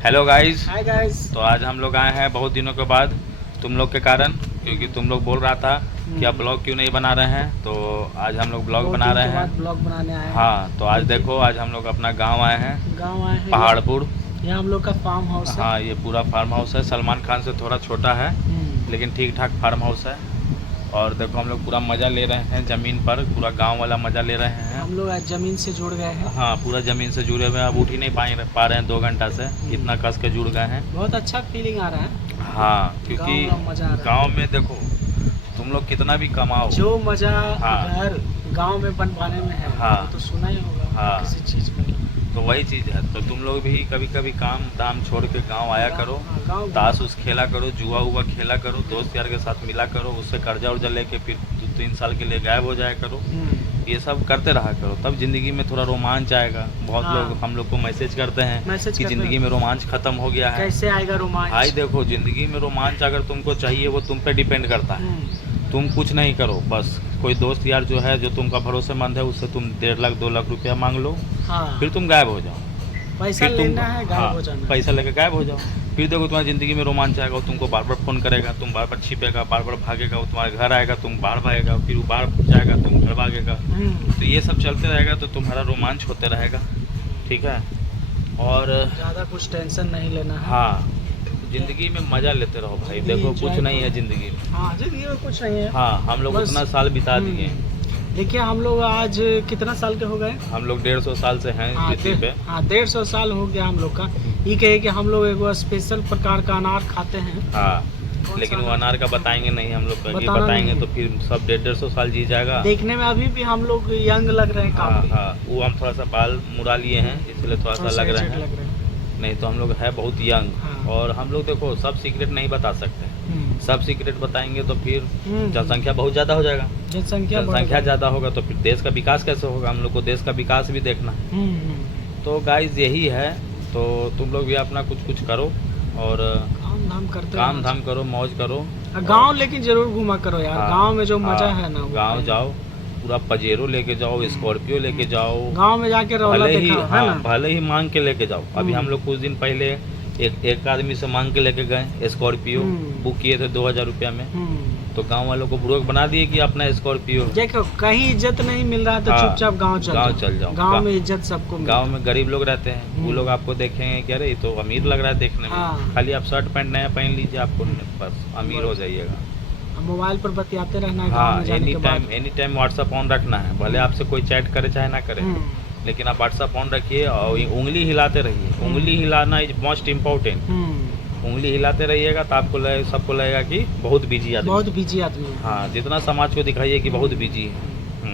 Hello guys. Hi guys. तो आज हम लोग आए हैं बहुत दिनों के बाद तुम लोग के कारण, क्योंकि तुम लोग बोल रहा था कि आप ब्लॉग क्यों नहीं बना रहे हैं, तो आज हम लोग ब्लॉग बहुत बना दिन रहे के बाद हैं। ब्लॉग बनाने आए हैं। हाँ, तो आज देखिए, देखो, आज हम लोग अपना गांव आए हैं, गांव आए हैं। पहाड़पुर। यहाँ हम लोग का फार्म हाउस है। हाँ, ये पूरा फार्म हाउस है, सलमान खान से थोड़ा छोटा है लेकिन ठीक ठाक फार्म हाउस है। और देखो हम लोग पूरा मज़ा ले रहे हैं ज़मीन पर, पूरा गांव वाला मज़ा ले रहे हैं। हम लोग आज जमीन से जुड़ गए हैं। हाँ, पूरा ज़मीन से जुड़े हुए हैं। अब उठ ही नहीं पा रहे हैं 2 घंटा से, इतना कस के जुड़ गए हैं। बहुत अच्छा फीलिंग आ रहा है। हाँ, क्योंकि गाँव में मजा आ रहा है। गांव में देखो तुम लोग कितना भी कमाओ, जो मजा हाँ। घर गांव में बनवाने में है, हाँ। वो तो सुना ही होगा। हाँ। किसी चीज में तो वही चीज़ है। तो तुम लोग भी कभी कभी काम धाम छोड़ के गांव आया करो, गाँव ताश उस खेला करो, जुआ हुआ खेला करो, दोस्त यार के साथ मिला करो, उससे कर्जा उर्जा लेके फिर 2-3 साल के लिए गायब हो जाया करो। ये सब करते रहा करो, तब ज़िंदगी में थोड़ा रोमांच आएगा। बहुत हाँ। लोग हम लोग को मैसेज करते हैं मैसेज कि करते ज़िंदगी हैं। में रोमांच ख़त्म हो गया है। कैसे आएगा रोमांच? भाई देखो, ज़िंदगी में रोमांच अगर तुमको चाहिए वो तुम पे डिपेंड करता है। तुम कुछ नहीं करो, बस कोई दोस्त यार जो है, जो तुमका भरोसेमंद है, उससे तुम 1.5 लाख 2 लाख रुपया मांग लो, हाँ। फिर तुम गायब हो जाओ। पैसा फिर तुम लेना है, गायब हाँ, हो जाना है। पैसा लेकर गायब हो जाओ। फिर देखो तुम्हारी ज़िंदगी में रोमांच आएगा, वो तुमको बार बार फ़ोन करेगा, तुम बार बार छिपेगा, बार बार भागेगा, वो तुम्हारे घर आएगा, तुम बाहर भागेगा, फिर वो बाहर जाएगा, तुम घर भागेगा। तो ये सब चलते रहेगा तो तुम्हारा रोमांच होते रहेगा, ठीक है। और ज़्यादा कुछ टेंशन नहीं लेना है। हाँ, ज़िंदगी में मज़ा लेते रहो भाई। देखो कुछ नहीं है ज़िंदगी में। हाँ, जिंदगी में कुछ नहीं है। हाँ, हम लोग बस- उतना साल बिता दिए। देखिए, हम लोग आज कितना साल के हो गए? हम लोग 150 साल से हैं पृथ्वी पे। हाँ, 150 साल हो गया हम लोग का। ये कहे कि हम लोग एगो स्पेशल प्रकार का अनार खाते हैं। हाँ, कौन लेकिन सा वो अनार का बताएंगे नहीं हम लोग, क्योंकि बताना बताएंगे नहीं तो फिर सब 150 साल जी जाएगा। देखने में अभी भी हम लोग यंग लग रहे हैं हाँ काफी। हाँ, वो हम थोड़ा सा बाल मुड़ा लिए हैं इसलिए थोड़ा सा लग रहे हैं, नहीं तो हम लोग है बहुत यंग। हाँ। और हम लोग देखो सब सीक्रेट नहीं बता सकते, सब सीक्रेट बताएंगे तो फिर हम्म। जनसंख्या बहुत ज़्यादा हो जाएगा। जनसंख्या जनसंख्या ज़्यादा होगा तो फिर देश का विकास कैसे होगा, हम लोग को देश का विकास भी देखना है। तो गाइस यही है, तो तुम लोग भी अपना कुछ कुछ करो और काम धाम करते काम धाम करो, मौज करो। गांव लेकिन जरूर घूमा करो यार। हाँ, गांव में जो मजा हाँ, है ना, वो गांव जाओ, पूरा पजेरो लेके जाओ, स्कॉर्पियो लेके जाओ। गांव में जाके रौला भले ही देखा है हाँ, ना। भले ही मांग के लेके जाओ। अभी हम लोग कुछ दिन पहले एक आदमी से मांग के लेके गए स्कॉर्पियो, बुक किए थे 2000 रुपया में। तो गांव वालों को बुड़क बना दिए कि अपना स्कॉर्पियो। देखो, कहीं इज्जत नहीं मिल रहा है तो हाँ, चुपचाप गांव चल जाओ। गांव में इज्जत सबको मिलती है। गांव में गरीब लोग रहते हैं, वो लोग आपको देखेंगे कि अरे ये तो अमीर लग रहा है देखने में। हाँ। खाली आप शर्ट पैंट नया पहन लीजिए, आपको बस अमीर हो जाइएगा। मोबाइल पर बतियाते रहना है गांव हाँ, में जाने के बाद। एनी टाइम व्हाट्सअप ऑन रखना है, भले आपसे कोई चैट करे चाहे ना करे, लेकिन आप व्हाट्सअप ऑन रखिए और ये उंगली हिलाते रहिए। उंगली हिलाना इज मोस्ट इम्पोर्टेंट। उंगली हिलाते रहिएगा तो आपको सबको लगेगा कि बहुत बिजी आदमी। बहुत बिजी आदमी है। हाँ, जितना समाज को दिखाइए कि बहुत बिजी है।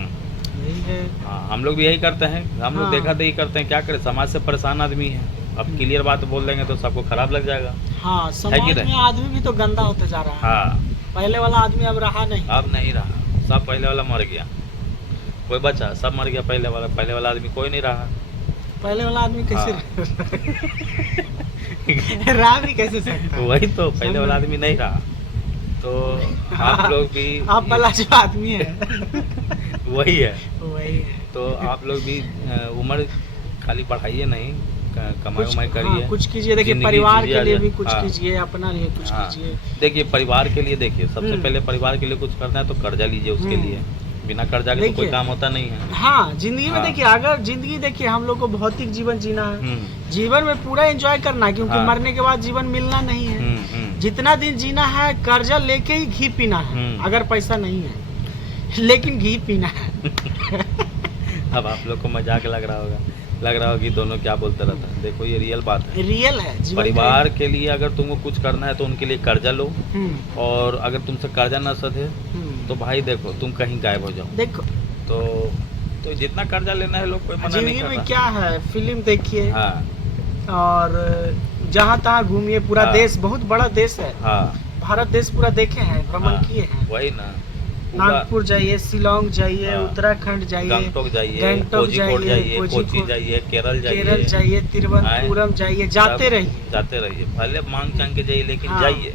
यही है। हाँ, हम लोग भी यही करते हैं, हम लोग हाँ। देखा देखी करते हैं, क्या करें, समाज से परेशान आदमी है। अब क्लियर बात बोल देंगे तो सबको खराब लग जाएगा। हाँ, कि समाज नहीं? में आदमी भी तो गंदा होते जा रहा है। हाँ, पहले वाला आदमी अब रहा नहीं। अब नहीं रहा, सब पहले वाला मर गया, कोई बचा, सब मर गया। पहले वाला आदमी कोई नहीं रहा। पहले वाला आदमी कैसे हाँ। रहा भी कैसे सकता है? वही तो, पहले वाला आदमी नहीं रहा। तो आप लोग भी आप वाला जो आदमी है वही है। वही है। तो आप लोग भी उम्र खाली बढ़ाइए नहीं, कमाई उमाई करिए। हाँ, कुछ कीजिए। देखिए, जिंदगी परिवार जीजिए के लिए आज। भी कुछ हाँ। कीजिए, अपना लिए कुछ हाँ। कीजिए। देखिए, परिवार के लिए देखिए, सबसे पहले परिवार के लिए कुछ करना है तो कर्जा लीजिए उसके लिए। बिना कर्जा के तो कोई देखिए, काम होता नहीं है। हाँ, जिंदगी में हाँ। देखिए, अगर जिंदगी देखिए हम लोग को भौतिक जीवन जीना है, जीवन में पूरा एंजॉय करना है, क्योंकि हाँ। मरने के बाद जीवन मिलना नहीं है। जितना दिन जीना है कर्जा लेके ही घी पीना है, अगर पैसा नहीं है, लेकिन घी पीना है। अब आप लोग को मजाक लग रहा होगा कि दोनों क्या बोलते रहता है। देखो, ये रियल बात है। रियल है। जीवन परिवार के लिए अगर तुमको कुछ करना है तो उनके लिए कर्जा लो, और अगर तुमसे कर्जा ना सधे तो भाई देखो तुम कहीं गायब हो जाओ। देखो, तो जितना कर्जा लेना है लोग कोई मना नहीं जिंदगी कर में रहा। क्या है, फिल्म देखिए हाँ और जहाँ तहाँ घूमिए। पूरा हाँ। देश बहुत बड़ा देश है। हाँ, भारत देश पूरा देखे हैं, भ्रमण हाँ, किए हैं। वही ना, पूरा नागपुर जाइए, शिलोंग जाइए, हाँ। उत्तराखंड जाइए, गंगटोक जाइए, गंगटोक कोझीकोड जाइए, कोची कोझीकोड, जाइए, केरल केरल जाइए, तिरुवनंतपुरम जाइए, जाते सब रहिए। जाते रहिए। भले मांग चांग के जाइए, लेकिन हाँ। जाइए।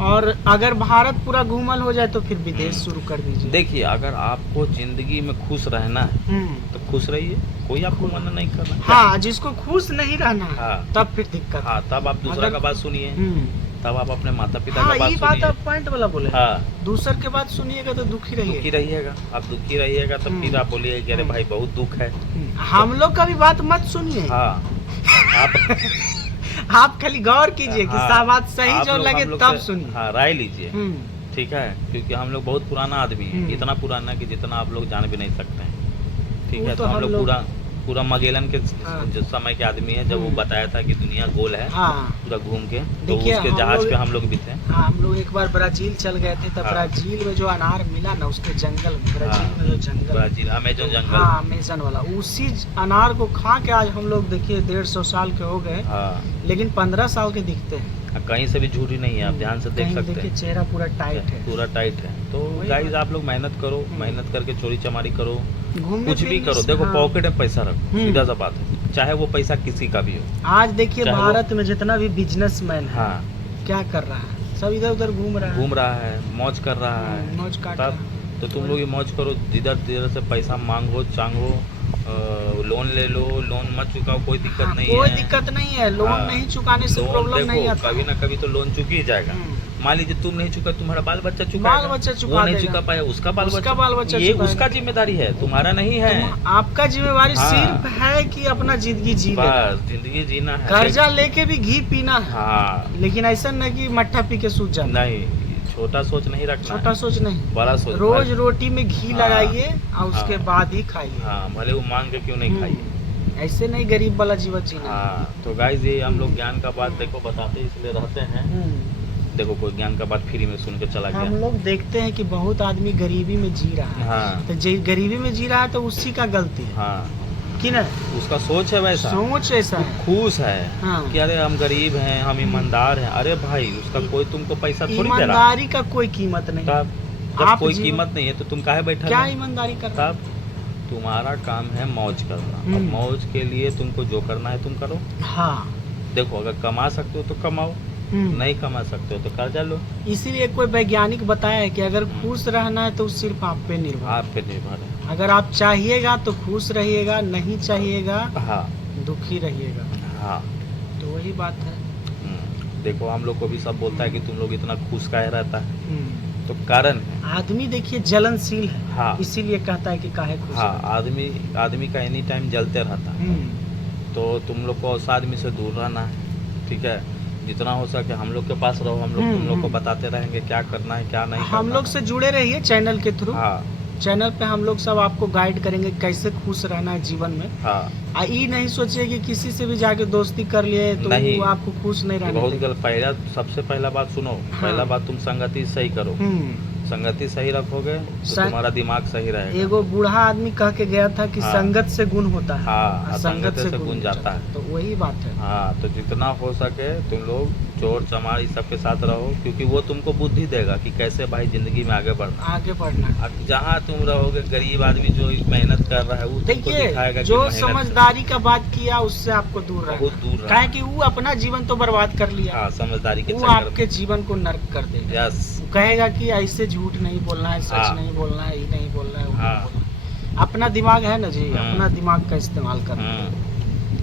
और अगर भारत पूरा घूमल हो जाए तो फिर विदेश शुरू कर दीजिए। देखिए, अगर आपको जिंदगी में खुश रहना है तो खुश रहिए, कोई आपको मना नहीं कर रहा। हाँ, जिसको खुश नहीं रहना है हाँ। तब फिर दिक्कत। हाँ, तब आप दूसरा अगर- का बात सुनिए, तब आप अपने माता पिता हाँ, का बात ये बात सुनिए। आप पॉइंट वाला बोले। हाँ, दूसर के बात सुनिएगा तो दुखी दुखी रहिए। रहिएगा, आप दुखी रहिएगा तो फिर आप बोलिए कि अरे भाई बहुत दुख है। हम लोग का भी बात मत सुनिए। हाँ, आप आप खाली गौर कीजिए कि हाँ, बात सही आप जो लोग लगे हम लोग तब से- सुनिए। हाँ, राय लीजिए, हम्म, ठीक है, क्योंकि हम लोग बहुत पुराना आदमी है, इतना पुराना कि जितना आप लोग जान भी नहीं सकते हैं, ठीक वो है। तो तो हम हम लोग लोग- पूरा मगेलन के हाँ। जो समय के आदमी है, जब वो बताया था कि दुनिया गोल है, हाँ पूरा घूम के, तो देखिए, उसके हम जहाज लोग- पे हम लोग भी थे। हाँ, हम लोग एक बार ब्राजील चल गए थे, तब हाँ। ब्राजील में जो अनार मिला ना, उसके जंगल में, ब्राजील में जो जंगल, ब्राजील अमेजन जंगल। हाँ, अमेजन वाला, उसी अनार को खा के आज हम लोग देखिए 150 साल के हो गए, हाँ, लेकिन 15 साल के दिखते हैं। कहीं से भी झूठी नहीं है, आप ध्यान से देख कहीं सकते देखिए हैं, चेहरा पूरा टाइट है। पूरा टाइट है। तो वही गाइस बात। आप लोग मेहनत करो, मेहनत करके चोरी चमारी करो, घूमने कुछ भी फिरने करो, से- देखो हाँ। पॉकेट में पैसा रखो, सीधा सा बात है, चाहे वो पैसा किसी का भी हो। आज देखिए चाहे वो- भारत में जितना भी बिजनेसमैन है, हाँ, क्या कर रहा है, सब इधर उधर घूम रहा है, घूम रहा है, मौज कर रहा है, मौज काट तब रहा है। तो तुम लोग ये मौज करो, जिधर जिधर से पैसा मांगो चांगो, लोन ले लो, लोन मत चुकाओ, कोई दिक्कत हाँ, नहीं कोई है। दिक्कत नहीं है, लोन हाँ, नहीं चुकाने से लोन प्रॉब्लम नहीं देखो, आता। कभी ना कभी तो लोन चुक ही जाएगा। हम्म। मान लीजिए तुम नहीं चुका, तुम्हारा बाल बच्चा चुका, बाल बच्चा चुका वो नहीं देगा। चुका पाया, उसका बाल उसका बाल बच्चा ये चुकाएगा। उसका जिम्मेदारी है, तुम्हारा नहीं है। तो आपका जिम्मेवारी हाँ। सिर्फ है कि अपना जिंदगी जी लेना। बस जिंदगी जीना है। कर्जा लेके भी घी पीना है, हाँ, लेकिन ऐसा न कि मट्ठा पी के सूझ जाना। नहीं, छोटा सोच नहीं रखना छोटा है, सोच नहीं, बड़ा सोच। रोज रोटी में घी हाँ। लगाइए और उसके हाँ। बाद ही खाइए। हाँ, भले वो मांग के क्यों नहीं खाइए। ऐसे नहीं गरीब वाला जीवन जीना। हाँ, तो गाइस ये हम लोग ज्ञान का बात देखो बताते इसलिए रहते हैं। देखो कोई ज्ञान का बात फ्री में सुन के चला हम गया। लोग देखते हैं कि बहुत आदमी गरीबी में जी रहा है, हाँ, तो गरीबी में जी रहा है तो उसी का गलती है हाँ, कि ना, उसका सोच है वैसा, सोच ऐसा वो है। खुश है हाँ। कि अरे हम गरीब हैं, हम ईमानदार हैं। अरे भाई, उसका कोई तुमको पैसा थोड़ी दे रहा है। ईमानदारी का कोई कीमत नहीं। तब जब आप कोई जीवन- कीमत नहीं है तो तुम काहे बैठा क्या हो? ईमानदारी कर रहा है? तब तुम्हारा काम है मौज करना, और मौज के लिए तुमको जो करना है तुम करो। हाँ। देखो अगर कमा सकते हो तो कमाओ, नहीं कमा सकते हो तो कर्जा लो। इसीलिए कोई वैज्ञानिक बताया है कि अगर खुश रहना है तो सिर्फ आप पे निर्भर है। आप पे निर्भर है। अगर आप चाहिएगा तो खुश रहिएगा, नहीं चाहिएगा हाँ, दुखी रहिएगा। हाँ। तो वही बात है। देखो हम लोग को भी सब बोलता है कि तुम लोग इतना खुश काहे रहता है, तो कारण है। आदमी देखिए जलनशील है, हाँ, इसीलिए कहता है कि काहे खुश हाँ, रहना? आदमी का एनी टाइम जलते रहता है। तो तुम लोग को उस आदमी से दूर रहना है, ठीक है। जितना हो सके हम लोग के पास रहो, हम लोग तुम लोग को बताते रहेंगे क्या करना है क्या नहीं हम करना लोग है। से जुड़े रहिए चैनल के थ्रू। हाँ, चैनल पे हम लोग सब आपको गाइड करेंगे कैसे खुश रहना है जीवन में। हाँ, ये नहीं सोचिए कि किसी से भी जाके दोस्ती कर लिए तो नहीं। वो आपको खुश नहीं ये रहने बहुत देगा। गलत। पहला सबसे पहला बात सुनो, पहला बात तुम संगति सही करो। संगति सही रखोगे तो तुम्हारा दिमाग सही रहेगा। एगो बूढ़ा आदमी कह के गया था कि हाँ। संगत से गुण होता है, हाँ, और संगत से गुण जाता है। तो वही बात है। हाँ, तो जितना हो सके तुम लोग चोर चमार इस सब के साथ रहो, क्योंकि वो तुमको बुद्धि देगा कि कैसे भाई जिंदगी में आगे बढ़ना। आगे बढ़ना है। अब जहाँ तुम रहोगे, गरीब आदमी जो मेहनत कर रहा है वो तुमको दिखाएगा देखिए कि जो मेहनत समझदारी का बात किया उससे आपको दूर रहना, बहुत दूर काहे रहा। कि वो अपना जीवन तो बर्बाद कर लिया, हाँ, समझदारी के वो चक्कर आपके जीवन को नर्क कर देगा। यस। वो कहेगा कि ऐसे झूठ नहीं बोलना है, सच हाँ। नहीं बोलना है, ये नहीं बोलना है, वो हाँ। नहीं बोलना है। अपना दिमाग है ना जी, अपना दिमाग का इस्तेमाल करना।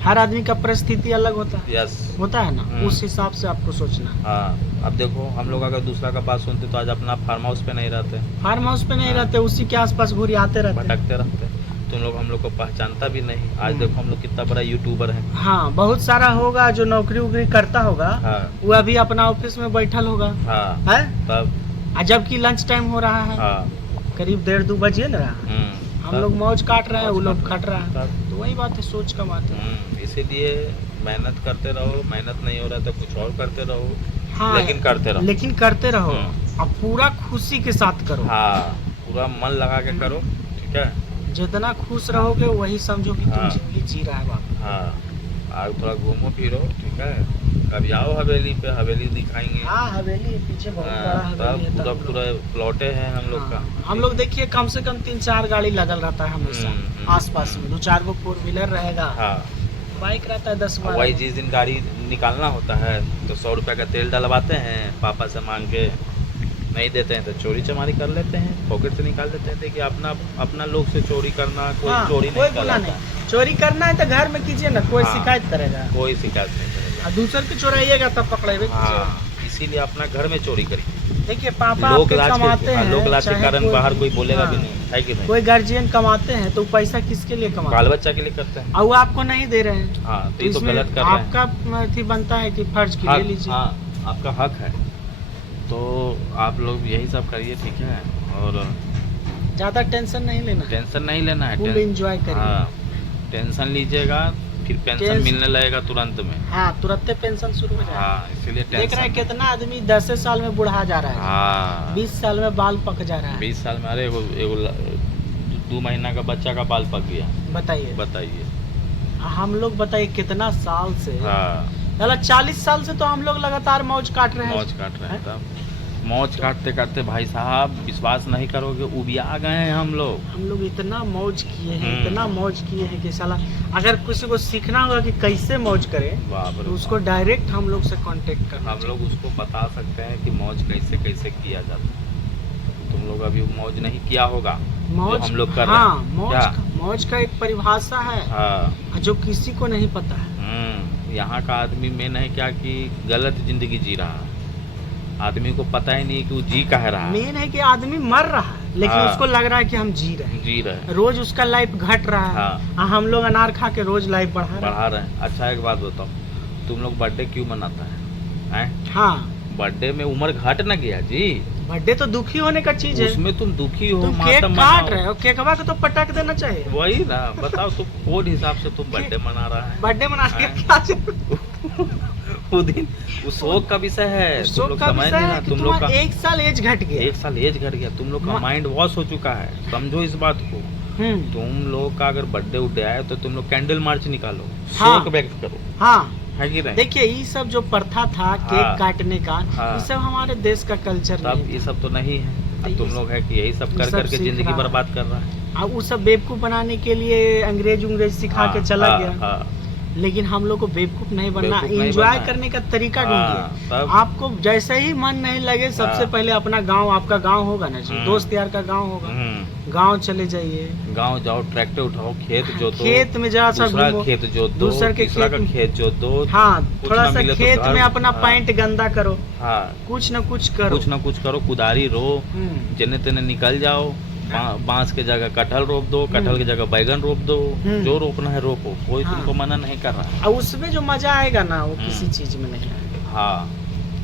हर आदमी का परिस्थिति अलग होता है, यस। होता है ना, उस हिसाब से आपको सोचना है। हाँ, अब देखो हम लोग अगर दूसरा का बात सुनते तो आज अपना फार्म हाउस पे नहीं रहते, फार्म हाउस पे नहीं हाँ। रहते, उसी के आसपास घूरी आते रहते हैं। भटकते रहते। तुम लोग हम लोग को पहचानता भी नहीं। आज देखो हम लोग कितना बड़ा यूट्यूबर है। हाँ, बहुत सारा होगा जो नौकरी वोकरी करता होगा, हाँ, वो अभी अपना ऑफिस में बैठल होगा, हाँ, है, तब जबकि लंच टाइम हो रहा है, हाँ, करीब 1:30-2 बजे ना रहा। हम लोग मौज काट रहे हैं, वो लोग खट रहा है। तब तो वही बात है, सोच का बात है। इसीलिए मेहनत करते रहो, मेहनत नहीं हो रहा तो कुछ और करते रहो, हाँ, लेकिन करते रहो। लेकिन करते रहो, अब पूरा खुशी के साथ करो। हाँ, पूरा मन लगा के करो, ठीक है। जितना खुश रहोगे वही समझो कि तुम हाँ। जिंदगी जी रहा है बाबा। हाँ, आज थोड़ा घूमो फिरो, ठीक है। कभी आओ हवेली पे, हवेली दिखाएंगे। हाँ, हवेली पीछे बहुत बड़ा हाँ, हवेली है। तब पूरा तब पूरा प्लॉटे हैं हम लोग का। हाँ, हम लोग देखिए कम से कम 3-4 गाड़ी लगल रहता है हमेशा आसपास में, 2-4 गो 4 व्हीलर रहेगा, हाँ, बाइक रहता है 10-12। वही जिस दिन गाड़ी निकालना होता है तो 100 रुपये का तेल डलवाते हैं पापा से मांग के, नहीं देते हैं तो चोरी चमारी कर लेते हैं, पॉकेट से निकाल देते हैं। देखिए अपना लोग से चोरी करना कोई हाँ, चोरी कोई नहीं बुला करता, नहीं। चोरी करना है तो घर में कीजिए ना, कोई हाँ, शिकायत करेगा। कोई शिकायत नहीं करेगा। और दूसर के चोराइएगा तब पकड़ेबे कीजिएगा। हाँ, इसीलिए अपना घर में चोरी करिए। देखिए पापा लोग आपके लाज कमाते हैं, लोग लाज के चाहे कारण बाहर कोई बोलेगा हाँ, भी नहीं, है कि नहीं? कोई गार्जियन कमाते हैं तो पैसा किसके लिए कमाते बाल हैं? बच्चा के लिए करते हैं। और वो आपको नहीं दे रहे हैं, हाँ, तो तो ये तो इसमें गलत कर रहे हैं। आपका अथी बनता है कि फर्ज की ले लीजिए। हाँ, आपका हक है। तो आप लोग यही सब करिए, ठीक है। और ज्यादा टेंशन नहीं लेना है, टेंशन नहीं लेना है। फुल एंजॉय करिए। हाँ, टेंशन लीजिएगा फिर पेंशन मिलने लगेगा तुरंत में। हाँ, तुरंत पेंशन शुरू हो जाएगा। हाँ, इसीलिए देख रहे हैं टेंशन। कितना आदमी 10 साल में बुढ़ा जा रहा है, हाँ, 20 साल में बाल पक जा रहा है। 20 साल में। अरे एगो 2 महीना का बच्चा का बाल पक गया, बताइए। बताइए। हम लोग बताइए कितना साल से, हाँ, 40 साल से तो हम लोग लगातार मौज काट रहे हैं। मौज काट रहे हैं। तब मौज काटते काटते भाई साहब विश्वास नहीं करोगे, उबिया गए हैं हम लोग। हम लोग इतना मौज किए हैं, इतना मौज किए हैं कि साला अगर किसी को सीखना होगा कि कैसे मौज करें बाप रे तो उसको बाप। डायरेक्ट हम लोग से कांटेक्ट करना हम लोग उसको बता सकते हैं कि मौज कैसे कैसे किया जाता है। तुम लोग अभी मौज नहीं किया होगा मौज। जो हम लोग कर हाँ, रहे हैं। मौज क्या? मौज का एक परिभाषा है हाँ, जो किसी को नहीं पता है। यहाँ का आदमी मेन है क्या कि गलत जिंदगी जी रहा है। आदमी को पता ही नहीं कि वो जी कह रहा है। मेन है कि आदमी मर रहा है लेकिन हाँ। उसको लग रहा है कि हम जी रहे हैं, जी रहे हैं, रोज उसका लाइफ घट रहा है। हाँ। हम लोग अनार खा के रोज लाइफ बढ़ा रहे बढ़ा रहे हैं। अच्छा एक बात बताओ, तुम लोग बर्थडे क्यों मनाता है? हैं। हाँ, बर्थडे में उम्र घट ना गया जी, बर्थडे तो दुखी होने का चीज है। उसमें तुम दुखी हो, तुम केक मातम काट मनाओ। रहे हो, केकवा को तो पटक देना चाहिए। वही ना, बताओ तुम कौन हिसाब से तुम बर्थडे मना रहा है? बर्थडे मनाने हैं? का क्या जरूरत? वो दिन उस शोक का विषय है, तुम शोक लोग का समझ विषय नहीं है ना। कि तुम लोग का तुम्हारा 1 साल एज घट गया। 1 साल एज घट गया, तुम लोग का मा- माइंड वॉश हो चुका है, समझो इस बात को। तुम लोग का अगर बर्थडे उड्डे आए तो तुम लोग कैंडल मार्च निकालो, हाँ। शोक व्यक्त करो, हाँ, है कि नहीं? देखिए ये सब जो प्रथा था केक हाँ। काटने का, हाँ। ये सब हमारे देश का कल्चर तब नहीं ये था। सब तो नहीं है। तो अब तुम ये लोग है कि यही सब ये कर सब करके सीख जिंदगी रहा है। बर्बाद कर रहा है। अब वो सब बेवकूफ बनाने के लिए अंग्रेज सिखा के चला हाँ, गया। हाँ, लेकिन हम लोग को बेवकूफ नहीं बनना, बेवकूफ नहीं एंजॉय बनना है। करने का तरीका हाँ, ढूंढिए। तब आपको जैसे ही मन नहीं लगे सबसे हाँ। पहले अपना गांव, आपका गांव होगा ना जी, दोस्त यार का गांव होगा, गांव चले जाइए, गांव जाओ, ट्रैक्टर उठाओ, खेत जोतो, खेत में जरा सा दूसरा घूमो, खेत जोतो, दूसर के तीसरा का खेत में- खेत जोतो। हाँ, कुछ थोड़ा ना सा मिले तो खेत घर- में अपना हाँ। पैंट गंदा करो, हाँ, कुछ न कुछ करो। कुछ ना कुछ करो, कुदारी रो, जने तेने निकल जाओ, बांस के जगह कटहल रोप दो, कटहल की जगह बैगन रोप दो, जो रोपना है रोपो, कोई हाँ। तुमको मना नहीं कर रहा है। और उसमें जो मजा आएगा ना वो किसी चीज में नहीं आएगा। हाँ,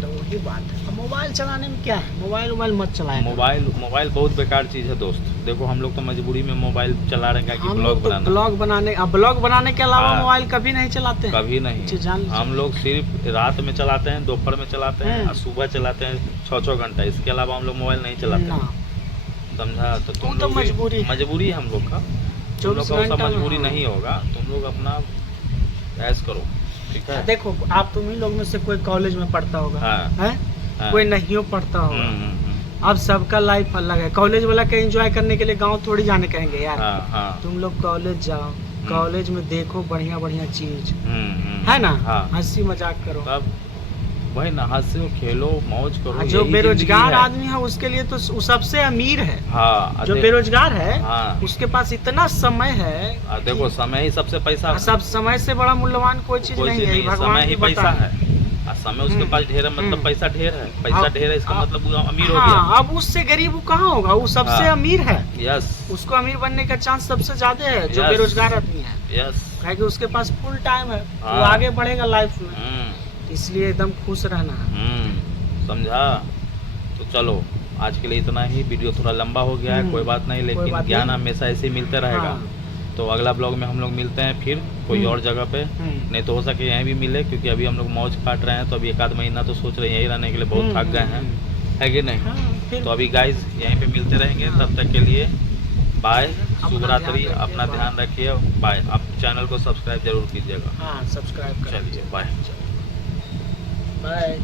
तो वही बात है। अब मोबाइल चलाने में क्या है, मोबाइल मत चलाएं। मोबाइल बहुत बेकार चीज है दोस्त। देखो हम लोग तो मजबूरी में मोबाइल चला रहे हैं कि हम ब्लॉग लोग तो बनाना। ब्लॉग बनाने के अलावा हाँ। मोबाइल कभी नहीं चलाते हैं। कभी नहीं, अच्छा, जान लीजिए। हम लोग सिर्फ रात में चलाते हैं, दोपहर में चलाते हैं और सुबह चलाते हैं 6-6 घंटा। इसके अलावा हम लोग मोबाइल नहीं चलाते, ना, समझा? तो तुम वो तो लोग भी- मजबूरी है। मजबूरी है हम लोग का। तुम लोग 24 का वैसा घंटा में, मजबूरी हाँ। नहीं होगा, तुम लोग अपना ऐश करो, ठीक है? देखो आप तुम ही लोग में से कोई कॉलेज में पढ़ता होगा, हाँ, है? हाँ। कोई नहीं पढ़ता होगा। हम्म। अब सबका लाइफ अलग है। कॉलेज वाला के एंजॉय करने के लिए गांव थोड़ी जाने कहेंगे यार। हाँ, हाँ। तुम लोग कॉलेज जाओ, कॉलेज में देखो बढ़िया बढ़िया चीज, हम्म। है ना? हाँ। हंसी मजाक करो। तब वही ना, हंसो खेलो मौज करो, जो यही बेरोजगार जिंदगी है। आदमी है उसके लिए तो वो सबसे अमीर है। हाँ, जो बेरोजगार है हाँ। उसके पास इतना समय है। देखो समय ही सबसे पैसा है। सब समय से बड़ा मूल्यवान कोई चीज कोई नहीं चीज है, नहीं है, भगवान समय ही की पैसा बता है। और समय उसके पास ढेर है, मतलब पैसा ढेर है, पैसा अब- ढेर है, इसका अब- मतलब वो अमीर हो हाँ, गया। अब उससे गरीब वो कहाँ होगा, वो सबसे हाँ। अमीर है। यस, उसको अमीर बनने का चांस सबसे ज्यादा है जो Yes. बेरोजगार आदमी है, यस। क्योंकि उसके पास फुल टाइम है, वो हाँ। आगे बढ़ेगा लाइफ में, इसलिए एकदम खुश रहना है। समझा? तो चलो आज के लिए इतना ही। वीडियो थोड़ा लंबा हो गया है, कोई बात नहीं, कोई लेकिन बात ज्ञान नहीं। हमेशा ऐसे ही मिलते रहेगा। हाँ। तो अगला ब्लॉग में हम लोग मिलते हैं फिर कोई और जगह पे। नहीं तो हो सके यहीं भी मिले, क्योंकि अभी हम लोग मौज काट रहे हैं, तो अभी 1 आध महीना तो सोच रहे हैं यहीं रहने के लिए, बहुत थक गए हैं, है कि नहीं? हाँ, फिर तो अभी गाइस यहीं पे मिलते रहेंगे, तब तक के लिए बाय, शुभ रात्रि, ध्यान रखिए, अपना बाय। ध्यान रखिए, बाय। आप चैनल को सब्सक्राइब जरूर कीजिएगा। हाँ, सब्सक्राइब कर चलिए बाय। बाय।